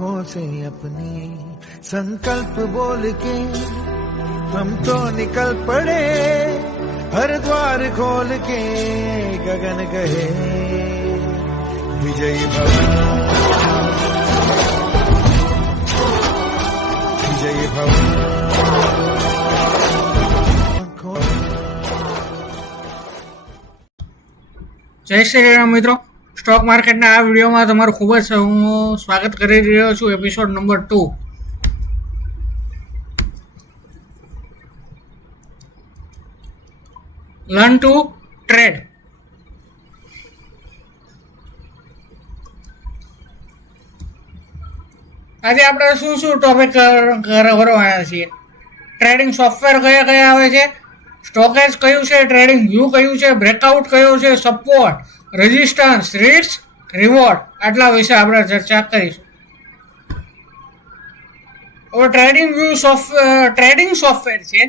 आंखों से अपने संकल्प बोल के हम तो निकल पड़े हर द्वार खोल के गगन कहे विजयी भव विजयी भव। જય શ્રી રામ મિત્રો, સ્ટોક માર્કેટના આ વિડીયોમાં તમારું ખૂબ જ હું સ્વાગત કરી રહ્યો છું. Episode number 2. Learn to trade. આજે આપણે શું ટોપિક કરવાના છીએ? ટ્રેડિંગ સોફ્ટવેર કયા કયા આવે છે, સ્ટોકેજ કયું છે, ટ્રેડિંગ વ્યૂ કયું છે, બ્રેકઆઉટ કયો છે, સપોર્ટ, રેઝિસ્ટન્સ, રિસ્ક, રિવોર્ડ, આટલા વિશે આપણે ચર્ચા કરીશું. હવે ટ્રેડિંગ સોફ્ટવેર છે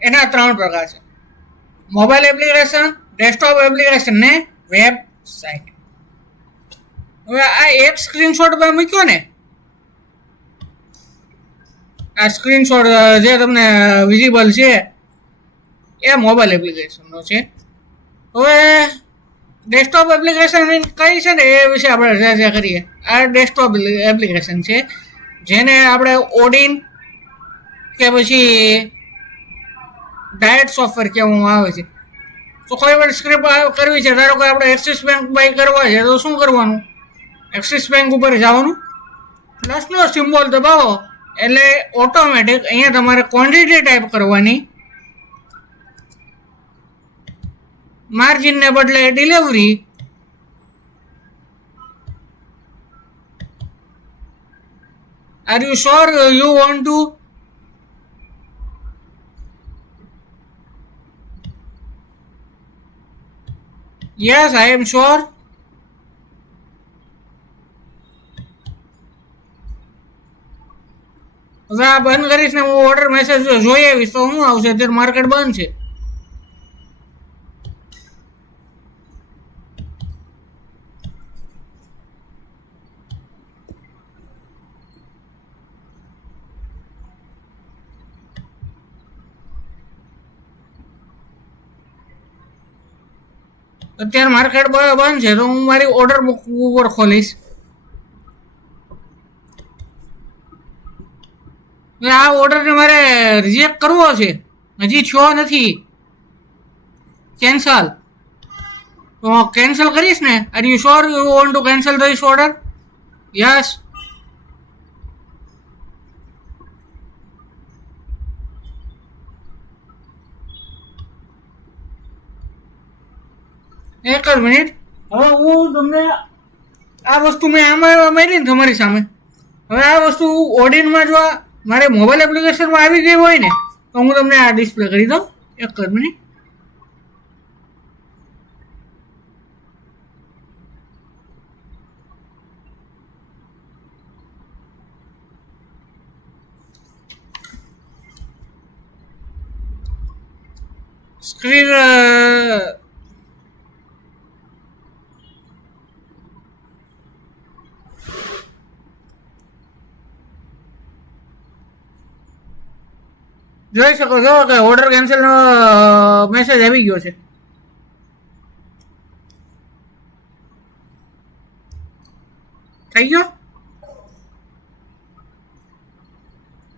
એના 3 પ્રકાર છે: મોબાઈલ એપ્લિકેશન, ડેસ્કટોપ એપ્લિકેશન ને વેબસાઇટ. હવે આ એક સ્ક્રીનશોટ મેં મૂક્યો ને, આ સ્ક્રીનશોટ જે તમને વિઝિબલ છે એ મોબાઈલ એપ્લિકેશનનો છે. હવે ડેસ્કટોપ એપ્લિકેશન કઈ છે ને એ વિશે આપણે ચર્ચા કરીએ. આ ડેસ્કટોપ એપ્લિકેશન છે જેને આપણે ઓડિન કે પછી ડાયટ સોફ્ટવેર કહેવામાં આવે છે. તો કોઈ પણ સ્ક્રિપ્ટ કરવી છે, ધારો કે આપણે એક્સિસ બેંક બાય કરવા છે તો શું કરવાનું? એક્સિસ બેંક ઉપર જવાનું, પ્લસનો સિમ્બોલ દબાવો એટલે ઓટોમેટિક અહીંયા તમારે ક્વોન્ટિટી ટાઈપ કરવાની, માર્જિનને બદલે delivery, are you sure you want to yes I am sure. હવે આ બંધ કરીશ ને હું ઓર્ડર મેસેજ જોઈ આવીશ તો શું આવશે? અત્યારે માર્કેટ બંધ છે. અત્યારે માર્કેટ બંધ છે તો હું મારી ઓર્ડર બુક ઉપર ખોલીશ. આ ઓર્ડરને મારે રિજેક્ટ કરવો છે, હજી થયો નથી કેન્સલ. તો કેન્સલ કરીશ ને. Are you sure you want to cancel this order? Yes. એક જ મિનિટ. હવે હું તમને આ વસ્તુ મેં આમાં મારી ને તમારી સામે. હવે આ વસ્તુ ઓડિનમાં જો મારે મોબાઈલ એપ્લિકેશનમાં આવી ગઈ હોય ને તો હું તમને આ ડિસ્પ્લે કરી દઉં. એક જ મિનિટ. સ્ક્રીન જોઈ શકો છો કે ઓર્ડર કેન્સલનો મેસેજ આવી ગયો છે. થઈ ગયો?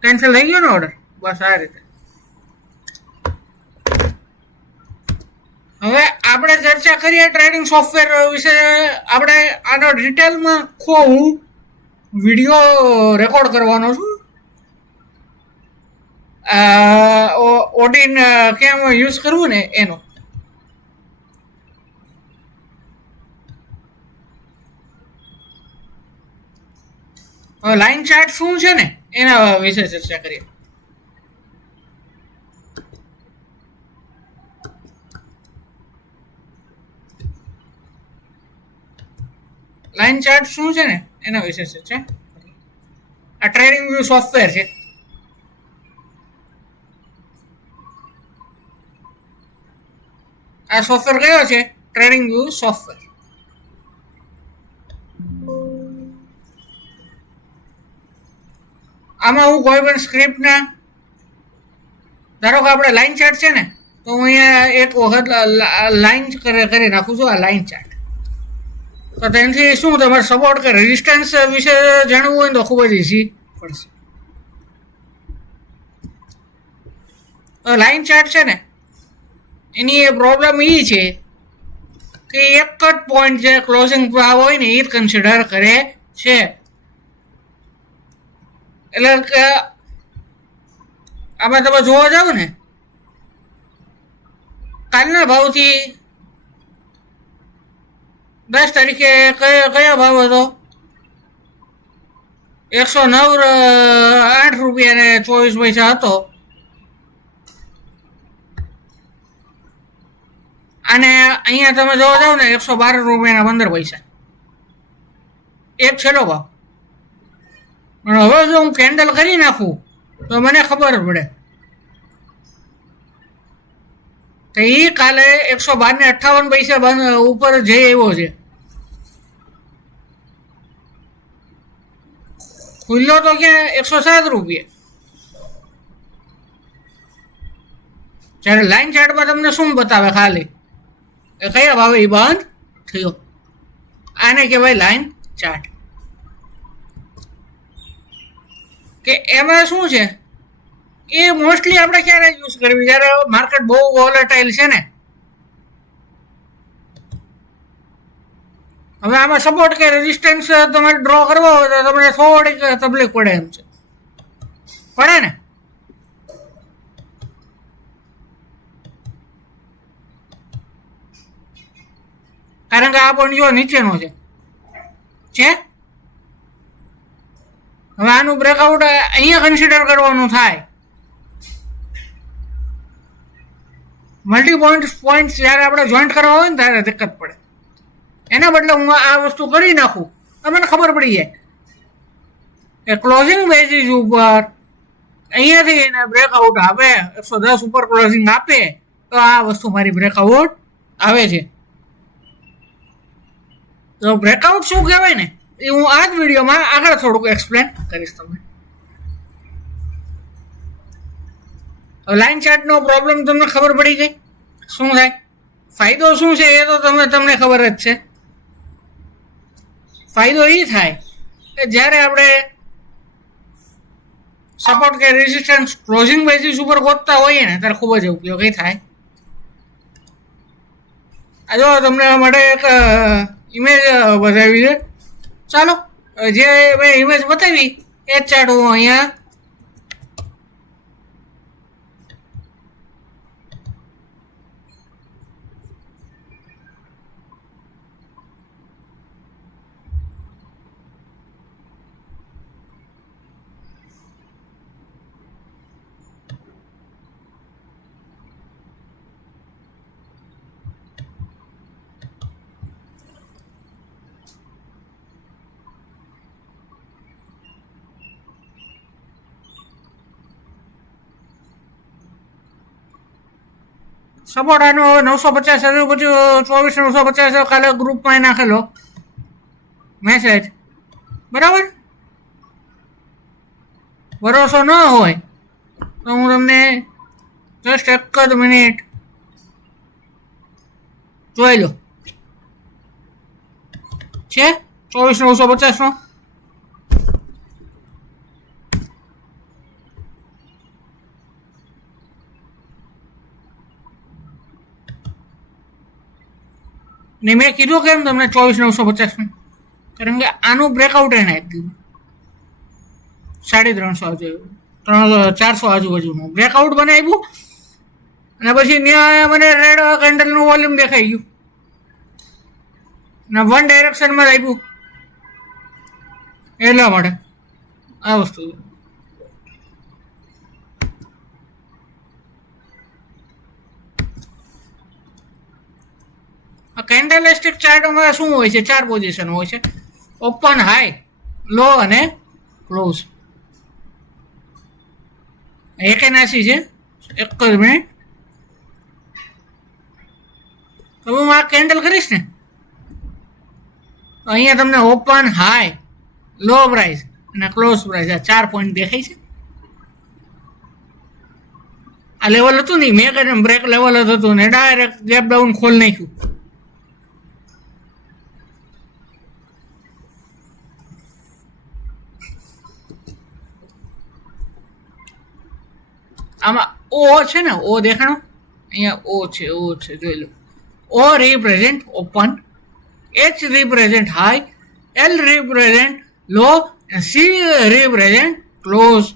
કેન્સલ થઈ ગયો ને ઓર્ડર? બસ આ રીતે. હવે આપણે ચર્ચા કરીએ ટ્રેડિંગ સોફ્ટવેર વિશે. આપણે આનો ડિટેલમાં હું વિડીયો રેકોર્ડ કરવાનો છું. ઓડિન કેમ યુઝ કરવું ને એનો. લાઈન ચાર્ટ શું છે ને એના વિશે ચર્ચા કરીએ. લાઈન ચાર્ટ શું છે ને એના વિશે ચર્ચા. આ ટ્રેડિંગ વ્યૂ સોફ્ટવેર છે. આ સોફ્ટવેર કયો છે? Trading view software. આમાં હું કોઈ પણ સ્ક્રિપ્ટને ધારો કે આપણે લાઇન ચાર્ટ છે ને, તો હું અહીંયા એક વખત લાઇન કરી નાખું છું, આ લાઇન ચાર્ટ. તો તેનાથી શું તમારે સપોર્ટ કે રેઝિસ્ટન્સ વિશે જાણવું હોય ને તો ખૂબ જ ઇઝી પડશે. લાઇન ચાર્ટ છે ને, એની પ્રોબ્લેમ એ છે કે એક જ પોઈન્ટ જે ક્લોઝિંગ ભાવ હોય ને એ જ કન્સિડર કરે છે. એટલે કે આમાં તમે જોવા જાવ ને, કાલના ભાવથી 10 તારીખે કયો ભાવ હતો? 109.8 રૂપિયા ને 24 પૈસા હતો. અને અહીંયા તમે જોવા જાવ ને 112 રૂપિયાના 15 પૈસા એક છેલ્લો ભાવ. પણ હવે જો હું કેન્ડલ કરી નાખું તો મને ખબર પડે તો એ કાલે 112.58 પૈસા ઉપર જઈ આવ્યો છે. ખુલ્લો તો ક્યાં 107 રૂપિયા. જ્યારે લાઈન ચાર્ટમાં તમને શું બતાવે ખાલી એ કયા ભાવે એ બંધ થયો. આને કહેવાય લાઈન ચાર્ટ. કે એમાં શું છે એ મોસ્ટલી આપણે ક્યારે યુઝ કરવી? જ્યારે માર્કેટ બહુ વોલેટાઇલ છે ને. હવે આમાં સપોર્ટ કે રેઝિસ્ટન્સ તમારે ડ્રો કરવો હોય તો તમને થોડીક તકલીફ પડે એમ છે. પડે ને? કારણ કે આ પણ જો નીચેનો છે. હવે આનું બ્રેકઆઉટ અહીંયા કન્સિડર કરવાનું થાય. મલ્ટી પોઈન્ટ જ્યારે આપણે જોઈન્ટ કરવા હોય ને ત્યારે દિક્કત પડે. એના બદલે હું આ વસ્તુ કરી નાખું તો મને ખબર પડી જાય કે ક્લોઝિંગ બેઝિસ ઉપર અહીંયાથી એને બ્રેકઆઉટ આપે, 110 ઉપર ક્લોઝિંગ આપે તો આ વસ્તુ મારી બ્રેકઆઉટ આવે છે. તો બ્રેકઆઉટ શું કહેવાય ને એ હું આ જ વિડીયોમાં આગળ થોડુંક એક્સપ્લેન કરીશ તમને. લાઇન ચાર્ટનો પ્રોબ્લેમ તમને ખબર પડી ગઈ શું થાય, ફાયદો શું છે એ તો તમને ખબર જ છે. ફાયદો એ થાય કે જ્યારે આપણે સપોર્ટ કે રેઝિસ્ટન્સ ક્લોઝિંગ બેઝિસ ઉપર ગોતતા હોઈએ ને ત્યારે ખૂબ જ ઉપયોગી થાય. આ જો તમને માટે એક ઇમેજ બતાવી છે. ચાલો જે મેં ઇમેજ બતાવી એ જ ચાર્ટ હું અહીંયા સપોર્ટ આનો 950 આવ્યો, પછી 24,950 કાલે ગ્રુપમાં નાખેલો મેસેજ. બરાબર? ભરોસો ન હોય તો હું તમને જસ્ટ એક જ મિનિટ જોઈ લો. છે 24,950 ને મેં કીધું કેમ તમને 24,950 કારણ કે આનું બ્રેકઆઉટ એને આપી દીધું 350 400 આજુબાજુનું બ્રેકઆઉટ બનાવ્યું અને પછી ત્યાં મને રેડ કેન્ડલનું વોલ્યુમ દેખાઈ ગયું ને વન ડાયરેક્શનમાં આપ્યું. એટલા માટે આ વસ્તુ કેન્ડલસ્ટિક ચાર્ટમાં શું હોય છે? 4 પોઝિશન હોય છે: ઓપન, હાઈ, લો અને ક્લોઝ. 81 છે. એક જ મિનિટ. તો હું આ કેન્ડલ કરીશ ને તો અહીંયા તમને ઓપન, હાઈ, લો પ્રાઇસ અને ક્લોઝ પ્રાઇસ આ 4 પોઈન્ટ દેખાય છે. આ લેવલ હતું ને મેં કરીને બ્રેક લેવલ જ હતું ને ડાયરેક્ટ ગેપ ડાઉન ખોલી નાખ્યું. આમાં ઓ છે ને, ઓ દેખાણો અહીંયા ઓ છે જોઈ લો. O represent open, H represent high, L represent low, C represent close.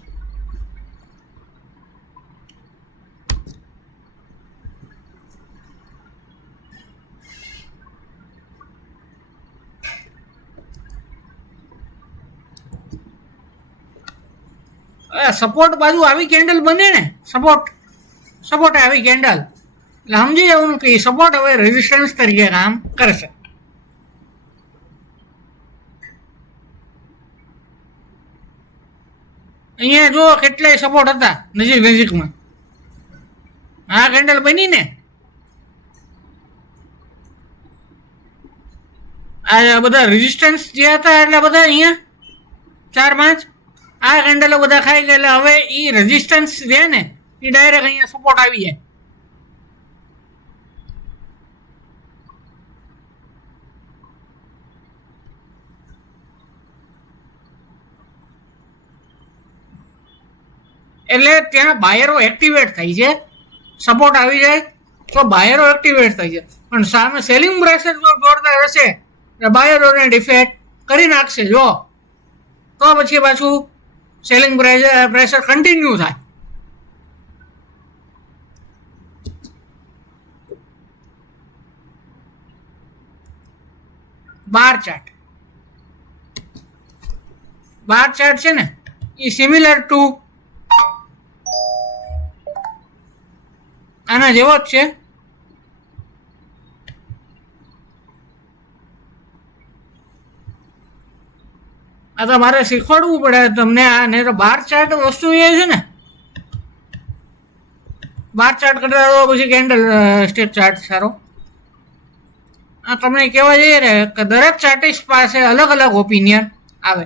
Support બાજુ આવી કેન્ડલ બને ને, સપોર્ટ આવી કેન્ડલ એટલે સમજી જવાનું કે સપોર્ટ હવે રેઝિસ્ટન્સ તરીકે કામ કરશે. અહીંયા જો કેટલાય સપોર્ટ હતા નજીકમાં. આ કેન્ડલ બની ને, આ બધા રેઝિસ્ટન્સ જે હતા એટલે બધા અહીંયા 4-5 આ કેન્ડલો બધા ખાઈ ગયા એટલે હવે એ રેઝિસ્ટન્સ છે ને એ ડાયરેક્ટ અહીંયા સપોર્ટ આવી જાય. એટલે ત્યાં બાયરો એક્ટિવેટ થાય છે, સપોર્ટ આવી જાય તો બાયરો એક્ટિવેટ થાય છે. પણ સામે સેલિંગ પ્રેશર જો જોરદાર હશે એટલે બાયરોને ડિફેક્ટ કરી નાખશે. જો તો પછી પાછું સેલિંગ પ્રેશર કન્ટિન્યુ થાય. બાર ચાર્ટ છે ને એ સિમિલર ટુ આના જેવો જ છે. આ તો મારે શીખવાડવું પડે તમને. આ નહીં તો બાર ચાર્ટ વસ્તુ એ છે ને, બાર ચાર્ટ કરતા તો પછી કેન્ડલ સ્ટેક ચાર્ટ સારો. આ તમને કહેવા જઈએ ને કે દરેક ચાર્ટિસ્ટ પાસે અલગ અલગ ઓપિનિયન આવે.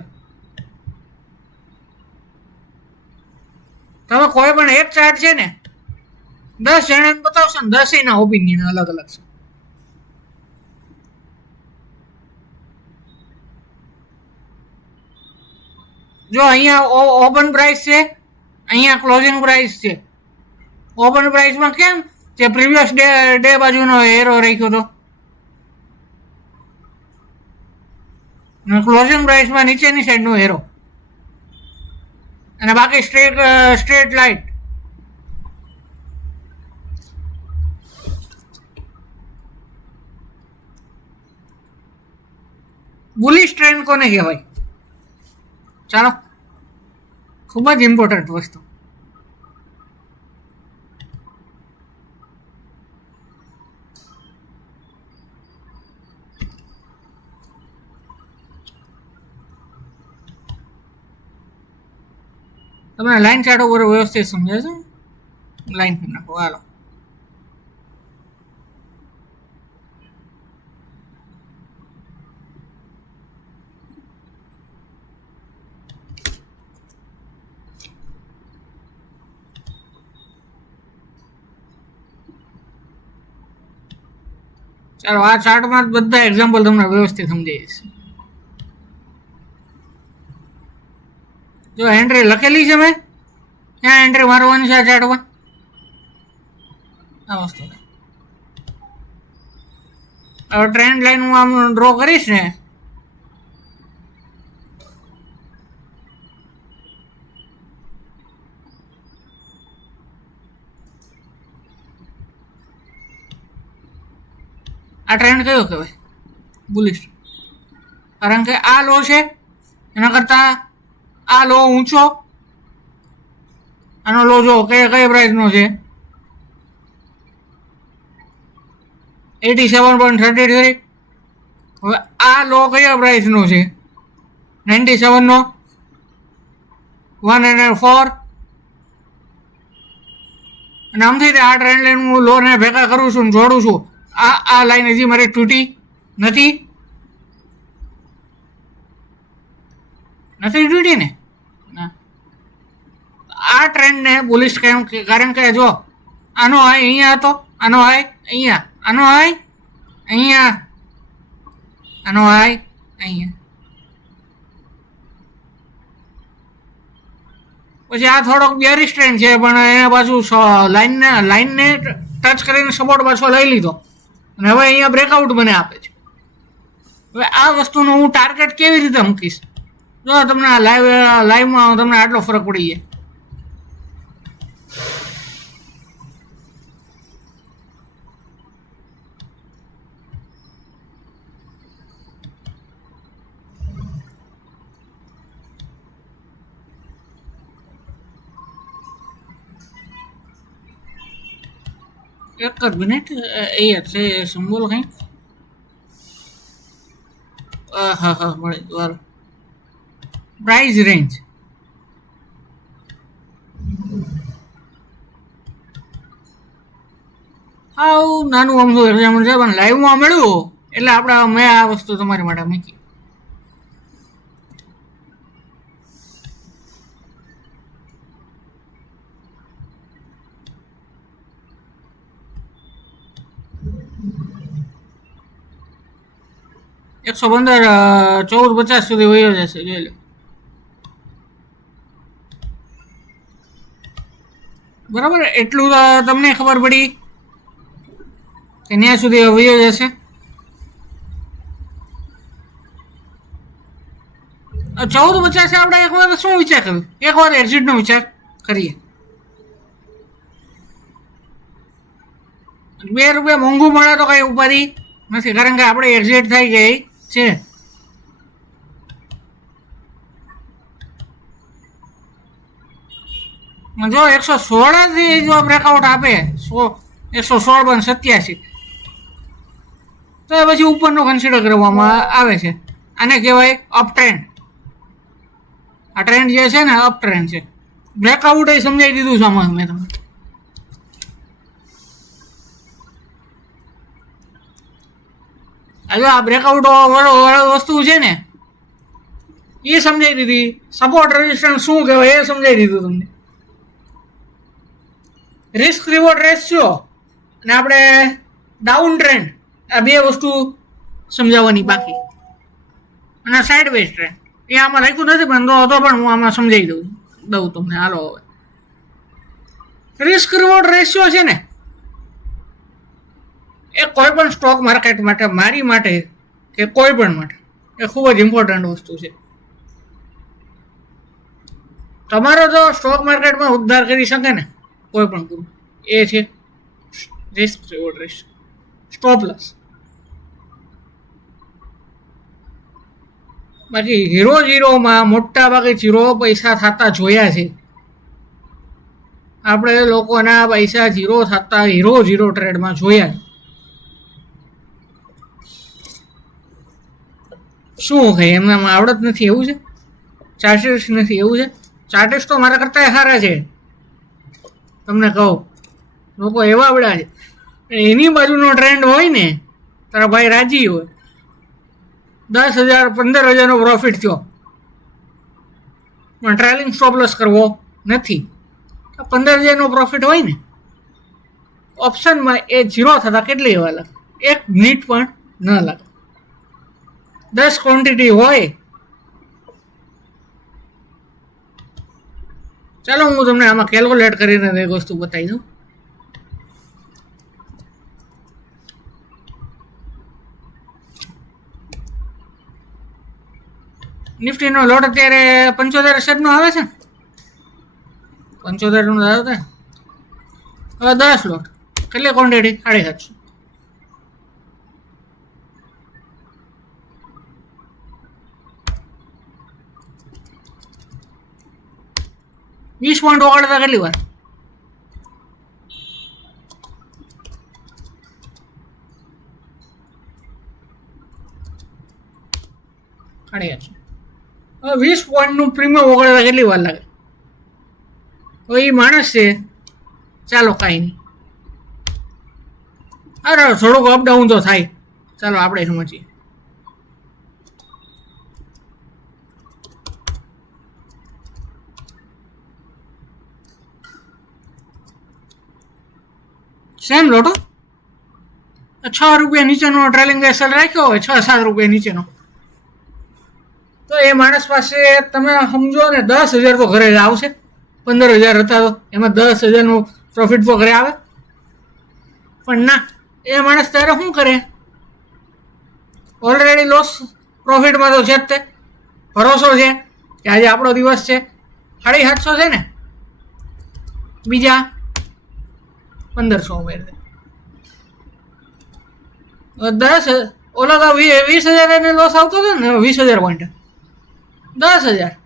તમે કોઈ પણ એક ચાર્ટ છે ને 10 જણાને બતાવશો ને 10 ના ઓપિનિયન અલગ અલગ છે. જો અહીંયા ઓપન પ્રાઇસ છે, અહીંયા ક્લોઝિંગ પ્રાઇસ છે. ઓપન પ્રાઇસમાં કેમ જે પ્રીવિયસ ડે બાજુનો એરો રાખ્યો હતો, ક્લોઝિંગ પ્રાઇસમાં નીચેની સાઈડનો એરો, અને બાકી સ્ટ્રેટ લાઇટ. બુલિશ ટ્રેન્ડ કોને કહેવાય? ચાલો, ખૂબ જ ઇમ્પોર્ટન્ટ વસ્તુ. તમે લાઈન ચાર્ટ ઉપર વ્યવસ્થિત સમજાય છે. લાઈન નાખો હાલો. ચાલો, આ ચાર્ટમાં બધા એક્ઝામ્પલ તમને વ્યવસ્થિત સમજાય છે. જો એન્ટ્રી લખેલી છે મેં, ક્યાં એન્ટ્રી મારવાની છે આ ચાર્ટમાં? આ વસ્તુ હવે ટ્રેન્ડ લાઈન હું આમ ડ્રો કરીશ ને, આ ટ્રેન્ડ કયો કહેવાય? બુલિશ. કારણ કે આ લો છે એના કરતા આ લો ઊંચો. આનો લો જો કઈ પ્રાઇસનો છે? 87.33. હવે આ લો કયા પ્રાઇસનો છે? 97 નો, 104. અને આમથી આ ટ્રેન્ડ લાઈન હું લો ને ભેગા કરું છું, જોડું છું. આ લાઈન હજી મારી તૂટી નથી. નથી તૂટી ને ના. આ ટ્રેનને પોલીસ કેમ કારણ કે જો આનો હાય અહીંયા હતો, આનો હાય અહીંયા, આનો હાય અહીંયા, આનો હાય અહીંયા, પછી આ થોડોક બેરિસ ટ્રેન છે પણ એને પાછું લાઈનને ટચ કરીને સપોર્ટ પાછો લઈ લીધો અને હવે અહીંયા બ્રેકઆઉટ મને આપે છે. હવે આ વસ્તુનું હું ટાર્ગેટ કેવી રીતે મૂકીશ? જો તમને લાઈવમાં તમને આટલો ફરક પડી જાય. એક જ મિનિટ, એ છે સિમ્બોલ કંઈક. હા મળે વારો. પ્રાઇઝ રેન્જ હાવ નાનું અમથું એક્ઝામ્પલ છે પણ લાઈવમાં મળ્યું એટલે આપણે મેં આ વસ્તુ તમારી માટે મૂકી. $115 1450 સુધી વયો જશે, જોઈ લો. બરાબર, એટલું તો તમને ખબર પડી કે ત્યાં સુધી વયો જશે. 1450 આપણે એક વાર શું વિચાર કર્યો? એક વાર એક્ઝિટનો વિચાર કરીએ. ₹2 મોંઘું મળે તો કઈ ઉપાધિ નથી કારણ કે આપણે એક્ઝિટ થઈ ગઈ છે. જો 116 થી જો બ્રેકઆઉટ આપે 116 બંધ 87 તો પછી ઉપરનો કન્સિડર કરવામાં આવે છે. આને કહેવાય અપ ટ્રેન્ડ. આ ટ્રેન્ડ જે છે ને અપ ટ્રેન્ડ છે. બ્રેકઆઉટ એ સમજાવી દીધું છે આમાં મેં તમને. હવે આ બ્રેકઆઉટ વાળો વસ્તુ છે ને એ સમજાવી દીધી. સપોર્ટ રેઝિસ્ટન્સ શું કહેવાય એ સમજાવી દીધું તમને. રિસ્ક રિવોર્ડ રેશિયો અને આપણે ડાઉન ટ્રેન્ડ આ બે વસ્તુ સમજાવવાની બાકી. અને સાઇડવેઝ ટ્રેન્ડ એ આમાં લખ્યું નથી પણ તો પણ હું આમાં સમજાવી દઉં તમને. હાલો હવે રિસ્ક રિવોર્ડ રેશિયો છે ને એ કોઈ પણ સ્ટોક માર્કેટ માટે, મારી માટે કે કોઈ પણ માટે એ ખૂબ જ ઇમ્પોર્ટન્ટ વસ્તુ છે. તમારો જો સ્ટોક માર્કેટમાં ઉદ્ધાર કરી શકે ને કોઈ પણ ગ્રુપ એ છે risk reward ratio, stop loss. બાકી 0-0માં મોટા ભાગે 0 પૈસા થતા જોયા છે આપણે. લોકોના પૈસા 0 થતા 0 ટ્રેડમાં જોયા. શું કહે એમનામાં આવડત નથી એવું છે? ચાર્ટિસ્ટ નથી એવું છે? ચાર્ટિસ્ટ તો મારા કરતા સારા છે તમને કહું. લોકો એવા આવડ્યા છે. એની બાજુનો ટ્રેન્ડ હોય ને તારા ભાઈ રાજી હોય. 10,000 15,000નો પ્રોફિટ થયો પણ ટ્રેલિંગ સ્ટોપ લોસ કરવો નથી. 15,000નો પ્રોફિટ હોય ને ઓપ્શનમાં એ 0 થતા કેટલી વાર લાગે? 1 મિનિટ પણ ન લાગે. 10 ક્વોન્ટિટી હોય. ચાલો હું તમને આમાં કેલ્ક્યુલેટ કરીને એક વસ્તુ બતાવી દઉં. નિફ્ટીનો લોટ અત્યારે 75 નો આવે છે. 75 નો આવે. હવે 10 લોટ કેટલી ક્વોન્ટિટી? 750. $20 ઓગળતા કેટલી વાર? હવે 20 પોઈન્ટનું પ્રીમિયમ ઓગળતા કેટલી વાર લાગે? હવે એ માણસ છે. ચાલો કાંઈ નહીં, અરે થોડુંક અપડાઉન તો થાય. ચાલો આપણે સમજીએ. સેમ લોટો 6 રૂપિયા નીચેનો ટ્રેલિંગ એસએલ રાખ્યો હોય 6-7 રૂપિયા નીચેનો, તો એ માણસ પાસે તમે સમજો ને 10,000 તો ઘરે જ આવશે. 15,000 હતા તો એમાં 10,000નું પ્રોફિટ તો ઘરે આવે. પણ ના, એ માણસ ત્યારે શું કરે, ઓલરેડી લોસ પ્રોફિટમાં તો છે જ. તે ભરોસો છે કે આજે આપણો દિવસ છે, 750 છે ને, બીજા 1,500 ઉમેરી દે. 10 ઓલા તો 20,000 એને લોસ આવતો હતો ને, 20,000 પોઈન્ટ 10,000,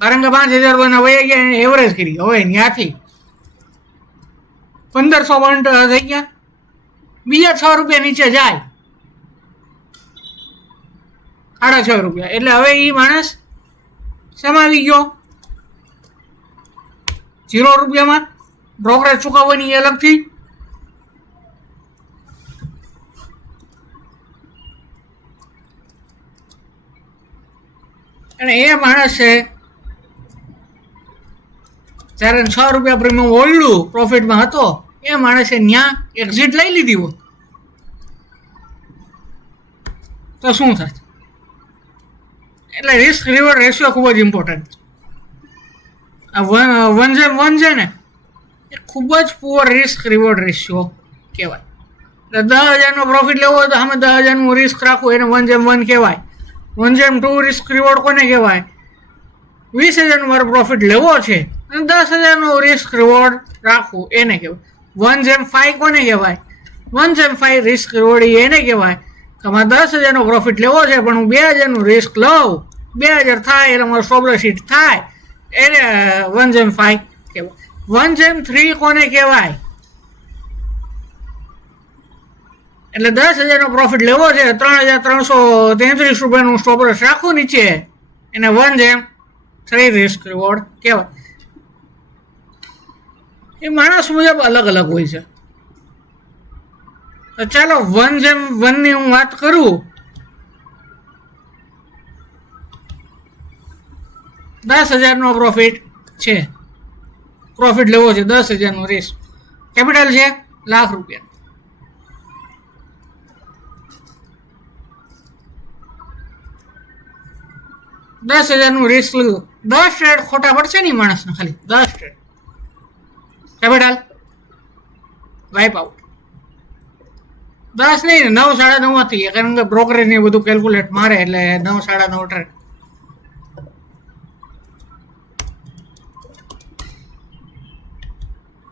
કારણ કે 5,000 તો એના વયા ગયા, એને એવરેજ કરી. હવે ત્યાંથી 1,500 પોઈન્ટ થઈ ગયા, બીજા 6 રૂપિયા નીચે જાય, 6.5 રૂપિયા. એટલે હવે એ માણસ શેમાં આવી ગયો, 0 રૂપિયામાં. બ્રોકરેજ ચૂકવવાની એ અલગથી, અને એ માણસ છે જ્યારે 6 રૂપિયા પ્રીમિયમ ઓલ્ડું પ્રોફિટમાં હતો, એ માણસે ત્યાં એક્ઝિટ લઈ લીધી હોત તો શું થાય? એટલે રિસ્ક રિવોર્ડ રેશિયો ખૂબ જ ઇમ્પોર્ટન્ટ. આ 1:1 છે ને, એ ખૂબ જ પુઅર રિસ્ક રિવોર્ડ રેશિયો કહેવાય. એટલે 10,000નો પ્રોફિટ લેવો હોય તો સામે 10,000નું રિસ્ક રાખવું, એને 1:1 કહેવાય. 1:2 રિસ્ક રિવોર્ડ કોને કહેવાય? 20,000નો મારો પ્રોફિટ લેવો છે અને 10,000નો રિસ્ક રિવોર્ડ રાખવું, એને કહેવાય. 1:5 કોને કહેવાય? 1:5 રિસ્ક રિવોર્ડ એને કહેવાય કે મારે 10,000નો પ્રોફિટ લેવો છે પણ હું 2,000નું રિસ્ક લઉં, 2,000 થાય એટલે મારો સ્ટોપ હિટ થાય, એને 1:5 કહેવાય. 1:3 કોને કહેવાય? એટલે 10,000નો પ્રોફિટ લેવો છે, 3,333 રૂપિયાનું સ્ટોપ લોસ રાખવું નીચે, એને 1:3 રિસ્ક રિવોર્ડ કહેવાય. એ માણસ મુજબ અલગ અલગ હોય છે. તો ચાલો 1:1 ની હું વાત કરું. 10,000નો પ્રોફિટ છે, પ્રોફિટ લેવો છે, 10,000નું રિસ્ક, કેપિટલ છે ₹1,00,000. 10,000નું રિસ્ક લીધું, 10 ટ્રેડ ખોટા પડશે ને માણસને, ખાલી 10 ટ્રેડ, કેપિટલ વાઇપ આઉટ. 10 નહીં, 9, 9.5 થઈ ગયા, કારણ કે બ્રોકરેજ ને બધું કેલ્ક્યુલેટ મારે એટલે 9, 9.5 ટ્રેડ.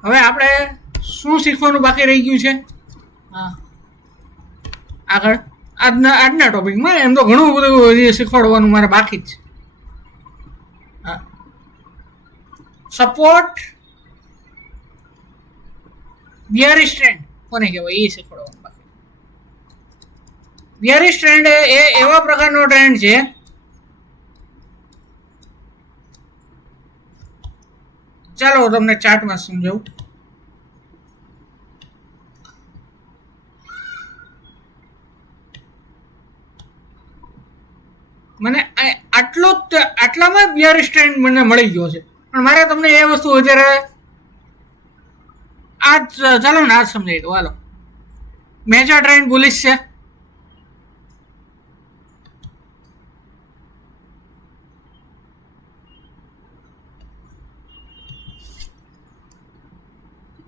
હવે આપણે શું શીખવાનું બાકી રહી ગયું છે? હા, આગળ આજના ટોપિકમાં એમ તો ઘણું બધું હજી શીખવાડવાનું મારે બાકી જ છે. હા, સપોર્ટ બિયરિશ ટ્રેન્ડ કોને કહેવાય એ શીખવાડવાનું બાકી. બિયરિશ ટ્રેન્ડ એ એવા પ્રકારનો ટ્રેન્ડ છે ચાલો તમને ચાર્ટમાં સમજાવું. મને આટલામાં બિયરિશ ટ્રેન્ડ મને મળી ગયો છે, પણ મારે તમને એ વસ્તુ અત્યારે આજ ચાલો ને આજ સમજાવી દો. હાલો, મેજર ટ્રેન્ડ બુલિશ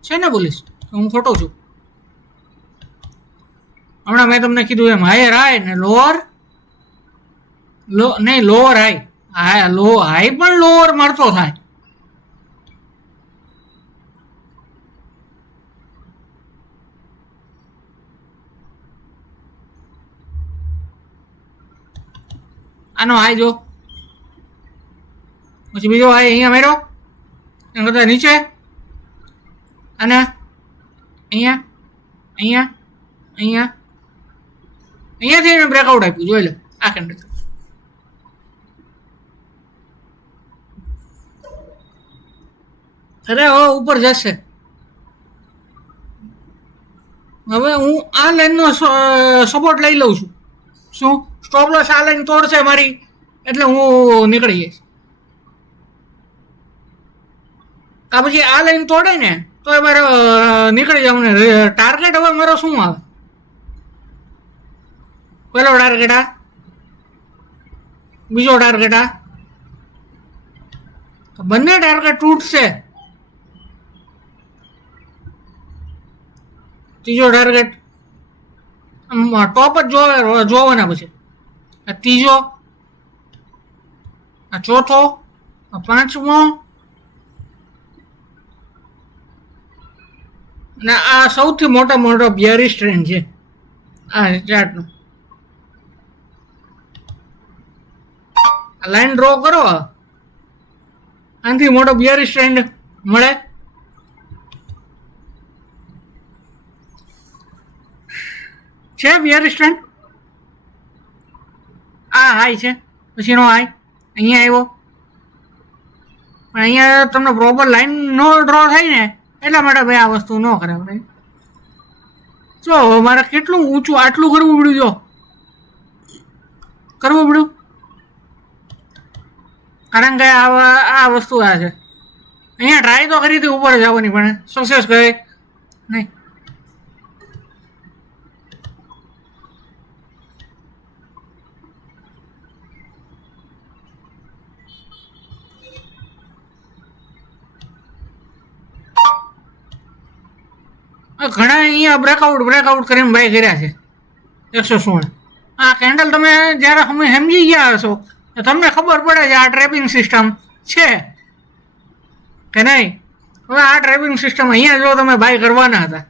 છે ને બુલિશ? હું ખોટો છું? હમણાં મેં તમને કીધું એમ હાયર હાઈ ને લોઅર નહીં, લોઅર હાઈ. હાઈ પણ લોઅર મળતો થાય. આનો હાઈ જો, પછી બીજો હાઈ અહીંયા મેળો, એના કરતા નીચે, અને અહીંયા અહીંયા અહીંયા અહીંયાથી એને બ્રેકઆઉટ આપ્યું, જોઈ લો આ કંડક્ટર. અરે હવે ઉપર જશે. હવે હું આ લાઈનનો સપોર્ટ લઈ લઉં છું. શું સ્ટોપ લોસ આ લાઈન તોડશે મારી, એટલે હું નીકળી જઈશ. આ પછી આ લાઈન તોડે ને તો એ મારે નીકળી જાવ ને ટાર્ગેટ હવે મારો શું આવે? પેલો ટાર્ગેટ આ, બીજો ટાર્ગેટ આ, બંને ટાર્ગેટ તૂટશે. ત્રીજો ટાર્ગેટ ટોપ જ જોવાના પછી. આ ત્રીજો, આ ચોથો, આ પાંચમો અને આ સૌથી મોટો બિયરિશ ટ્રેન્ડ છે આ ચાર્ટનો. લાઈન ડ્રો કરો, આનાથી મોટો બિયરિશ ટ્રેન્ડ મળે? છે બિયરિશ ટ્રેન્ડ? આ હાઈ છે, પછીનો હાઈ અહીંયા આવ્યો, પણ અહીંયા તમને પ્રોપર લાઈન નો ડ્રો થાય ને એટલા માટે ભાઈ આ વસ્તુ ન કરે ભાઈ. જો મારે કેટલું ઊંચું આટલું કરવું પડ્યું, જો કરવું પડ્યું, કારણ કે આ વસ્તુ આ છે. અહીંયા ટ્રાય તો કરી હતી ઉપર જવાની, પણ સક્સેસ ગયે નહીં. ઘણા અહીંયા બ્રેકઆઉટ કરીને બાય કર્યા છે 116. આ કેન્ડલ તમે જ્યારે અમે સમજી ગયા હશો તો તમને ખબર પડે છે આ ટ્રેપિંગ સિસ્ટમ છે કે નહીં. હવે આ ટ્રેપિંગ સિસ્ટમ અહીંયા જો તમે બાય કરવાના હતા,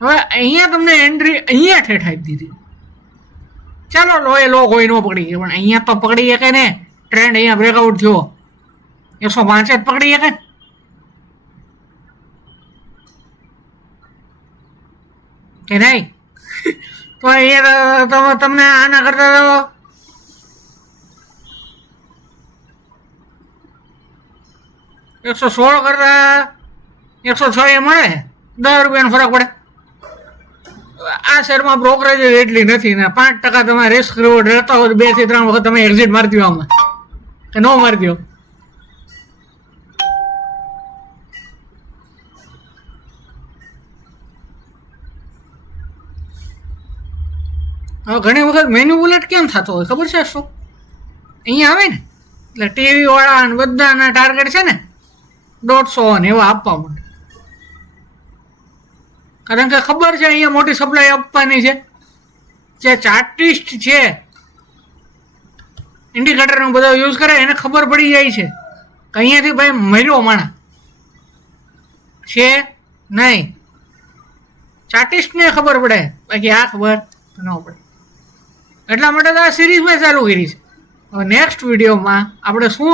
હવે અહીંયા તમને એન્ટ્રી અહીંયા ઠેઠ આપી દીધી. ચાલો લો કોઈ ન પકડી ગયો, પણ અહીંયા તો પકડી શકે ને. ટ્રેન્ડ અહીંયા બ્રેકઆઉટ થયો 105 જ પકડી શકે. કે નહીં? તો અહીંયા તમને આના કરતા તો 116 કરતા 106 એ મળે, 10 રૂપિયાનો ફરક પડે. આ શેરમાં બ્રોકરેજ એટલી નથી ને 5% તમે રિસ્ક રિવોર્ડ રહેતા હોય 2 થી 3 વખત તમે એક્ઝિટ મારી દો આમાં, કે ન મારી દો. હવે ઘણી વખત મેન્યુપ્યુલેટ કેમ થતો હોય ખબર છે શું? અહીંયા આવે ને એટલે ટીવી વાળા ને બધાના ટાર્ગેટ છે ને 150 ને એવા આપવા માંડે, કારણ કે ખબર છે અહીંયા મોટી સપ્લાય આપવાની છે. જે ચાર્ટિસ્ટ છે ઇન્ડિકેટરનો બધો યુઝ કરે એને ખબર પડી જાય છે કે અહીંયાથી ભાઈ મર્યો માણા છે નહીં. ચાર્ટિસ્ટને ખબર પડે, બાકી આ ખબર ન પડે. એટલા માટે તો આ સિરીઝ મેં ચાલુ કરી છે. હવે નેક્સ્ટ વિડીયોમાં આપણે શું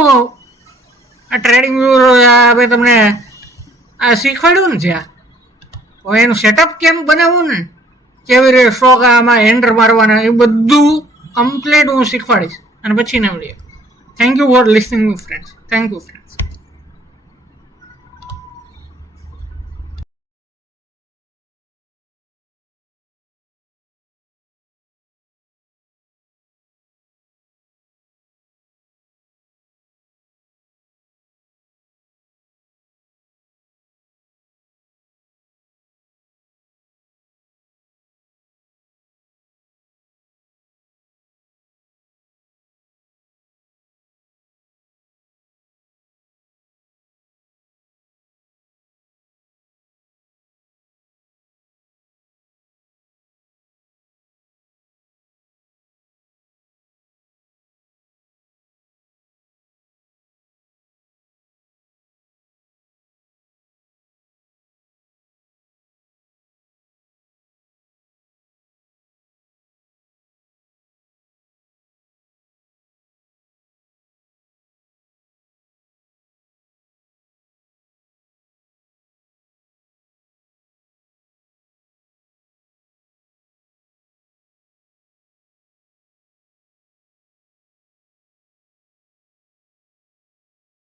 આ ટ્રેડિંગ વ્યૂ તમને આ શીખવાડ્યું ને છે, હવે એનું સેટઅપ કેમ બનાવવું ને, કેવી રીતે સ્ટોક આમાં એન્ટર મારવાના, એ બધું કમ્પ્લીટ હું શીખવાડીશ અને પછીના video. Thank you for listening friends. Thank you friends.